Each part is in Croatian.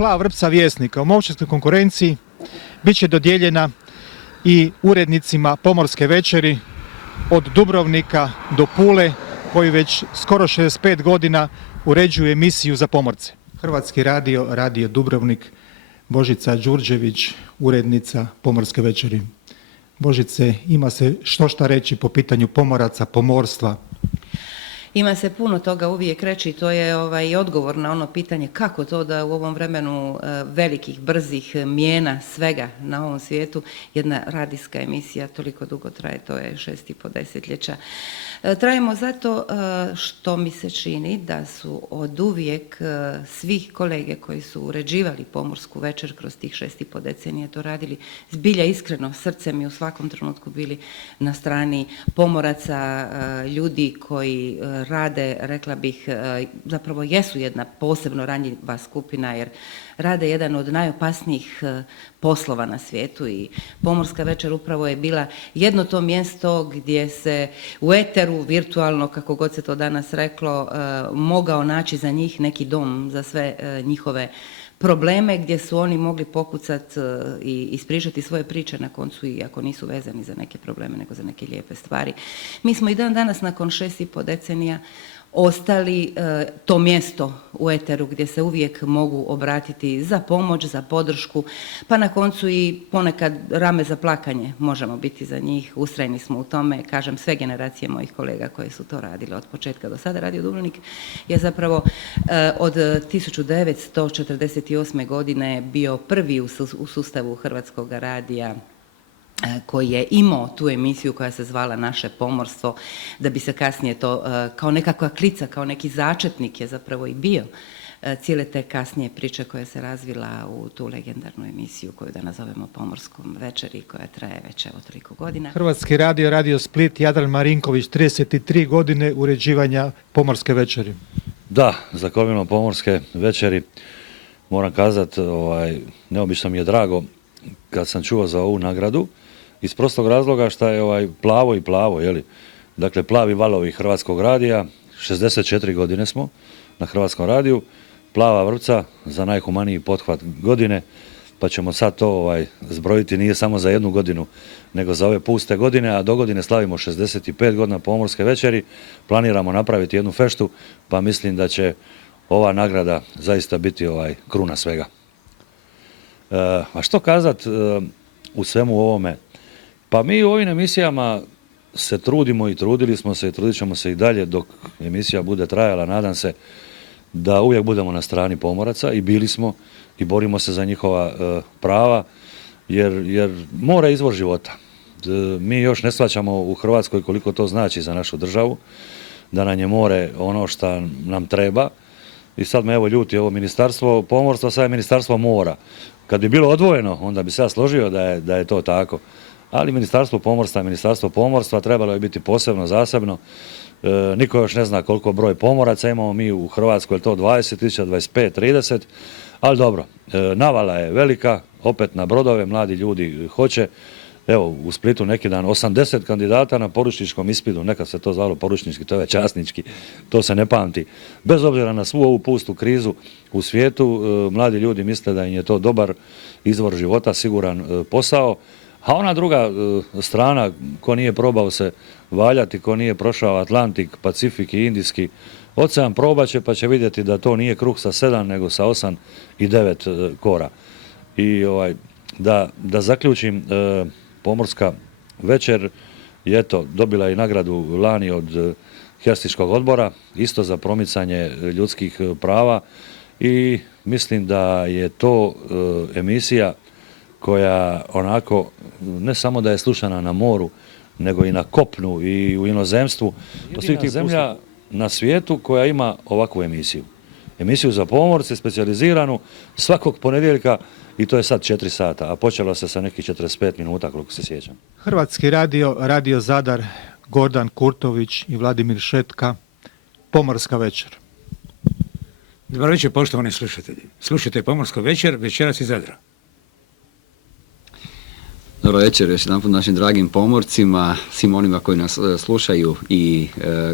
Plava vrpca Vjesnika u momčadskoj konkurenciji bit će dodijeljena i urednicima Pomorske večeri od Dubrovnika do Pule, koji već skoro 65 godina uređuju emisiju za pomorce. Hrvatski radio, Radio Dubrovnik, Božica Đurđević, urednica Pomorske večeri. Božice, ima se što reći po pitanju pomoraca, pomorstva? Ima se puno toga uvijek reći, to je i odgovor na ono pitanje kako to da u ovom vremenu velikih, brzih mijena svega na ovom svijetu jedna radijska emisija toliko dugo traje, to je 6,5 desetljeća. Trajemo zato što mi se čini da su oduvijek svih kolege koji su uređivali Pomorsku večer kroz tih 6,5 decenija to radili zbilja iskreno, srcem i u svakom trenutku bili na strani pomoraca, ljudi koji rade, rekla bih, zapravo jesu jedna posebno ranjiva skupina jer rade jedan od najopasnijih poslova na svijetu i Pomorska večer upravo je bila jedno to mjesto gdje se u eteru, virtualno, kako god se to danas reklo, mogao naći za njih neki dom za sve njihove probleme gdje su oni mogli pokucati i ispričati svoje priče na koncu i ako nisu vezani za neke probleme nego za neke lijepe stvari. Mi smo i dan danas nakon 6,5 decenija ostali to mjesto u eteru gdje se uvijek mogu obratiti za pomoć, za podršku, pa na koncu i ponekad rame za plakanje možemo biti za njih. Ustrajni smo u tome, kažem, sve generacije mojih kolega koji su to radili od početka do sada. Radio Dubrovnik je zapravo od 1948. godine bio prvi u sustavu Hrvatskog radija koji je imao tu emisiju koja se zvala Naše pomorstvo, da bi se kasnije to kao nekakva klica, kao neki začetnik je zapravo i bio cijele te kasnije priče koja se razvila u tu legendarnu emisiju koju danas zovemo Pomorskom večeri, koja traje već evo toliko godina. Hrvatski radio, Radio Split, Jadran Marinković, 33 godine uređivanja Pomorske večeri. Da, znakovimo Pomorske večeri, moram kazati, neobično mi je drago kad sam čuo za ovu nagradu, iz prostog razloga što je plavo i plavo, dakle plavi valovi Hrvatskog radija, 64 godine smo na Hrvatskom radiju, plava vrpca za najhumaniji pothvat godine, pa ćemo sad to zbrojiti, nije samo za jednu godinu, nego za ove puste godine, a do godine slavimo 65 godina Pomorske večeri, planiramo napraviti jednu feštu, pa mislim da će ova nagrada zaista biti kruna svega. A što kazat u svemu ovome? Pa mi u ovim emisijama se trudimo i trudili smo se i trudit ćemo se i dalje dok emisija bude trajala, nadam se da uvijek budemo na strani pomoraca i bili smo i borimo se za njihova prava jer more je izvor života. Mi još ne shvaćamo u Hrvatskoj koliko to znači za našu državu, da nam je more ono što nam treba i sad me evo ljuti ovo ministarstvo pomorstva, sad je ministarstvo mora. Kad bi bilo odvojeno, onda bi se ja složio da je to tako. Ali Ministarstvo pomorstva trebalo je biti posebno, zasebno. Niko još ne zna koliko broj pomoraca imamo mi u Hrvatskoj, je to 20.000, 25, 30, ali dobro, navala je velika, opet na brodove, mladi ljudi hoće. Evo, u Splitu neki dan 80 kandidata na poručničkom ispitu, nekad se to zvalo poručnički, to je časnički, to se ne pamti. Bez obzira na svu ovu pustu krizu u svijetu, mladi ljudi misle da im je to dobar izvor života, siguran posao, a ona druga strana, ko nije probao se valjati, ko nije prošao Atlantik, Pacifik i Indijski ocean, probat će pa će vidjeti da to nije kruh sa 7, nego sa 8 i 9 kora. I da zaključim, Pomorska večer je dobila i nagradu lani od Helsinškog odbora, isto za promicanje ljudskih prava i mislim da je to emisija koja onako ne samo da je slušana na moru, nego i na kopnu i u inozemstvu. Jedina zemlja na svijetu koja ima ovakvu emisiju. Emisiju za pomorce, specijaliziranu, svakog ponedjeljka i to je sad 4 sata, a počelo se sa nekih 45 minuta, koliko se sjećam. Hrvatski radio, Radio Zadar, Gordan Kurtović i Vladimir Šetka, Pomorska večer. Dobro večer, poštovani slušatelji. Slušajte Pomorsku večer, večeras iz Zadra. Dobro večer još jedanput našim dragim pomorcima, svim onima koji nas slušaju i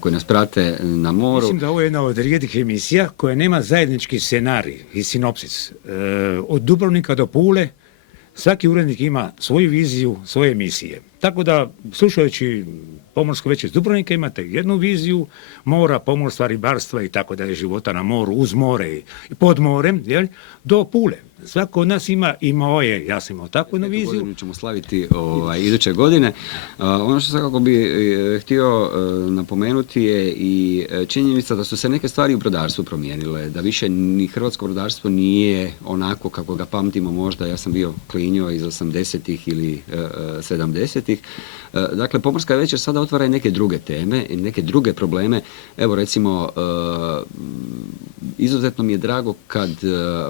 koji nas prate na moru. Mislim da ovo je jedna od rijetkih emisija koja nema zajednički scenarij i sinopsis. Od Dubrovnika do Pule svaki urednik ima svoju viziju, svoje emisije. Tako da, slušajući Pomorsko veče iz Dubrovnika, imate jednu viziju mora, pomorstva, ribarstva i tako da je života na moru, uz more i pod morem, jel, do Pule. Svako od nas ima i moje, ja sam imao takvu jednu viziju. Godinu ćemo slaviti iduće godine. Ono što svakako bi htio napomenuti je i činjenica da su se neke stvari u brodarstvu promijenile, da više ni hrvatsko brodarstvo nije onako kako ga pamtimo možda, ja sam bio klinjo iz 80-ih ili 70-ih. Dakle, Pomorska večer sada otvara i neke druge teme i neke druge probleme. Evo recimo, izuzetno mi je drago kad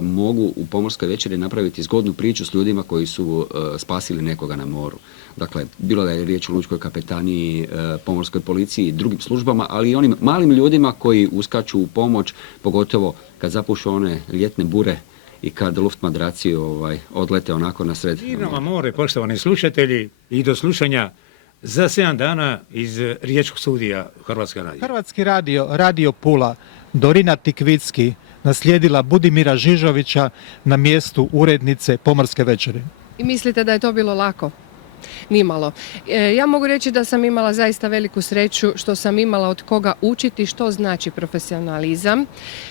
mogu u Pomorskoj večeri napraviti zgodnu priču s ljudima koji su spasili nekoga na moru. Dakle, bilo da je riječ o lučkoj kapetaniji, pomorskoj policiji i drugim službama, ali i onim malim ljudima koji uskaču u pomoć, pogotovo kad zapušu one ljetne bure i kad luft madraci odlete onako na sred. Mirno vam more, poštovani slušatelji, i do slušanja za 7 dana iz Riječkog studija Hrvatska radija. Hrvatski radio, Radio Pula, Dorina Tikvicki naslijedila Budimira Žižovića na mjestu urednice Pomorske večeri. I mislite da je to bilo lako? Nimalo. Ja mogu reći da sam imala zaista veliku sreću što sam imala od koga učiti što znači profesionalizam.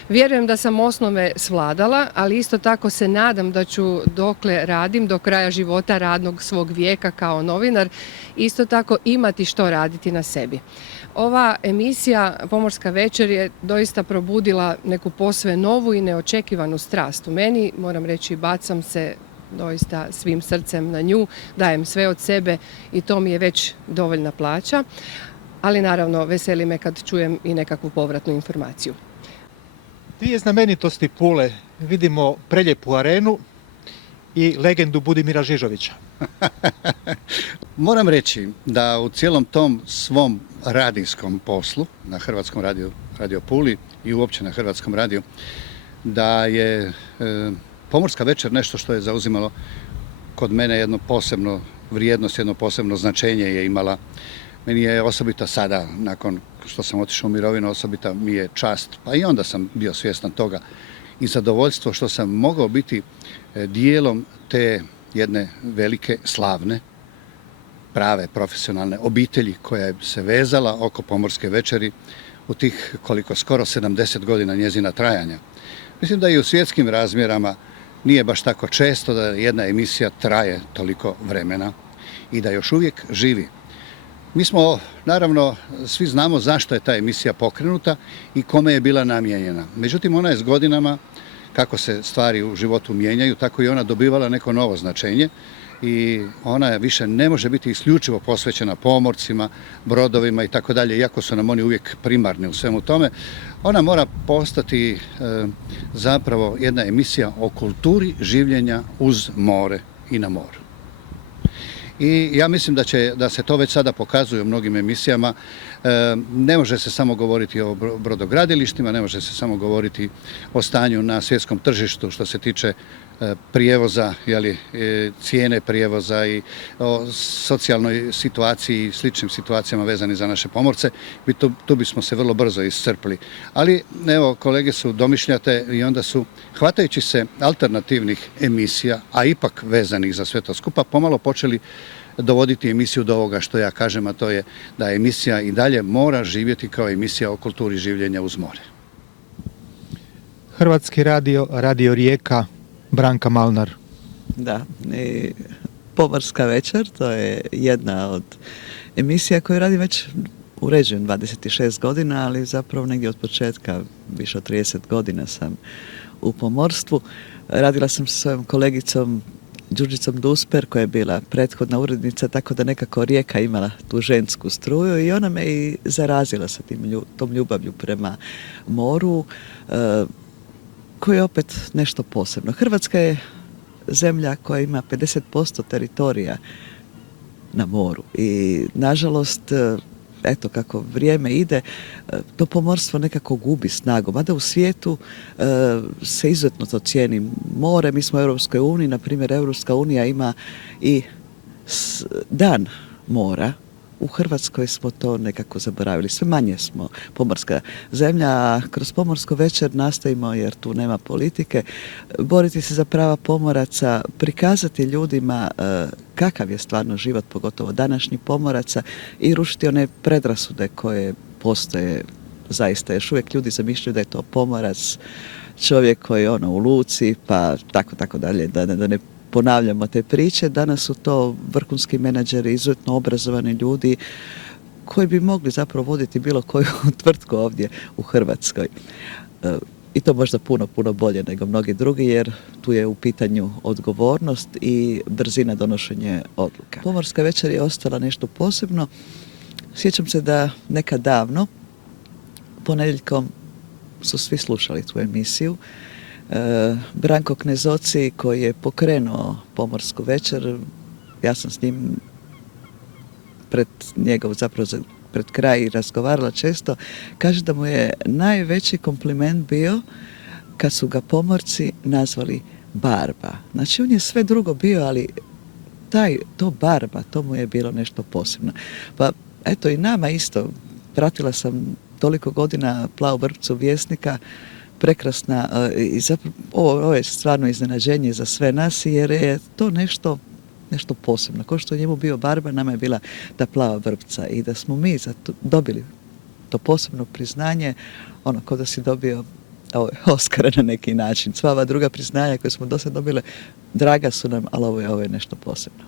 Vjerujem da sam osnove svladala, ali isto tako se nadam da ću dokle radim, do kraja života radnog svog vijeka kao novinar, isto tako imati što raditi na sebi. Ova emisija Pomorska večer je doista probudila neku posve novu i neočekivanu strast u meni. Moram reći, bacam se doista svim srcem na nju, dajem sve od sebe i to mi je već dovoljna plaća, ali naravno veseli me kad čujem i nekakvu povratnu informaciju. Dvije znamenitosti Pule, vidimo preljepu arenu i legendu Budimira Žižovića. Moram reći da u cijelom tom svom radijskom poslu na Hrvatskom radiju, Radio Puli i uopće na Hrvatskom radiju, da je Pomorska večer nešto što je zauzimalo kod mene jedno posebno vrijednost, jedno posebno značenje je imala. Meni je osobito sada, nakon što sam otišao u mirovinu, osobita mi je čast, pa i onda sam bio svjestan toga i zadovoljstvo što sam mogao biti dijelom te jedne velike, slavne, prave, profesionalne obitelji koja je se vezala oko Pomorske večeri u tih koliko skoro 70 godina njezina trajanja. Mislim da i u svjetskim razmjerama nije baš tako često da jedna emisija traje toliko vremena i da još uvijek živi. Mi smo, naravno, svi znamo zašto je ta emisija pokrenuta i kome je bila namijenjena. Međutim, ona je s godinama, kako se stvari u životu mijenjaju, tako i ona dobivala neko novo značenje i ona više ne može biti isključivo posvećena pomorcima, brodovima i tako dalje, iako su nam oni uvijek primarni u svemu tome. Ona mora postati zapravo jedna emisija o kulturi življenja uz more i na moru. I ja mislim da se to već sada pokazuje u mnogim emisijama. Ne može se samo govoriti o brodogradilištima, ne može se samo govoriti o stanju na svjetskom tržištu što se tiče prijevoza, cijene prijevoza i o socijalnoj situaciji i sličnim situacijama vezani za naše pomorce. Tu bismo se vrlo brzo iscrpli. Ali evo, kolege su domišljate i onda su, hvatajući se alternativnih emisija, a ipak vezanih za sve to skupa, pomalo počeli dovoditi emisiju do ovoga što ja kažem, a to je da emisija i dalje mora živjeti kao emisija o kulturi življenja uz more. Hrvatski radio, Radio Rijeka, Branka Malnar. Da, i Pomorska večer, to je jedna od emisija koju radi već uređujem 26 godina, ali zapravo negdje od početka, više od 30 godina sam u pomorstvu. Radila sam sa svojom kolegicom Đurđicom Dusper, koja je bila prethodna urednica, tako da nekako Rijeka imala tu žensku struju i ona me i zarazila sa tom ljubavlju prema moru, koji je opet nešto posebno. Hrvatska je zemlja koja ima 50% teritorija na moru i nažalost, eto kako vrijeme ide, to pomorstvo nekako gubi snagu. Mada u svijetu se izuzetno to cijeni more. Mi smo u Europskoj uniji, na primjer Europska unija ima i dan mora. U Hrvatskoj smo to nekako zaboravili. Sve manje smo pomorska zemlja, a kroz pomorsko večer nastojimo, jer tu nema politike, boriti se za prava pomoraca, prikazati ljudima kakav je stvarno život, pogotovo današnjih pomoraca, i rušiti one predrasude koje postoje. Zaista još uvijek ljudi zamišljaju da je to pomorac, čovjek koji je u luci, pa tako dalje, da ne ponavljamo te priče. Danas su to vrhunski menadžeri, izuzetno obrazovani ljudi koji bi mogli zapravo voditi bilo koju tvrtku ovdje u Hrvatskoj. I to možda puno bolje nego mnogi drugi, jer tu je u pitanju odgovornost i brzina donošenja odluka. Pomorska večer je ostala nešto posebno. Sjećam se da nekad davno, ponedjeljkom, su svi slušali tu emisiju. Branko Knezoci, koji je pokrenuo Pomorsku večer, ja sam s njim pred kraj razgovarala često, kaže da mu je najveći kompliment bio kad su ga pomorci nazvali Barba. Znači, on je sve drugo bio, ali to Barba, to mu je bilo nešto posebno. Pa eto, i nama isto. Pratila sam toliko godina Plavu vrpcu Vjesnika, prekrasna, i zapravo ovo je stvarno iznenađenje za sve nas, jer je to nešto posebno. Kao što je njemu bio Barba, nama je bila ta Plava vrpca, i da smo mi dobili to posebno priznanje, kao da si dobio Oskara na neki način. Sva ova druga priznanja koje smo do sad dobile, draga su nam, ali ovo je nešto posebno.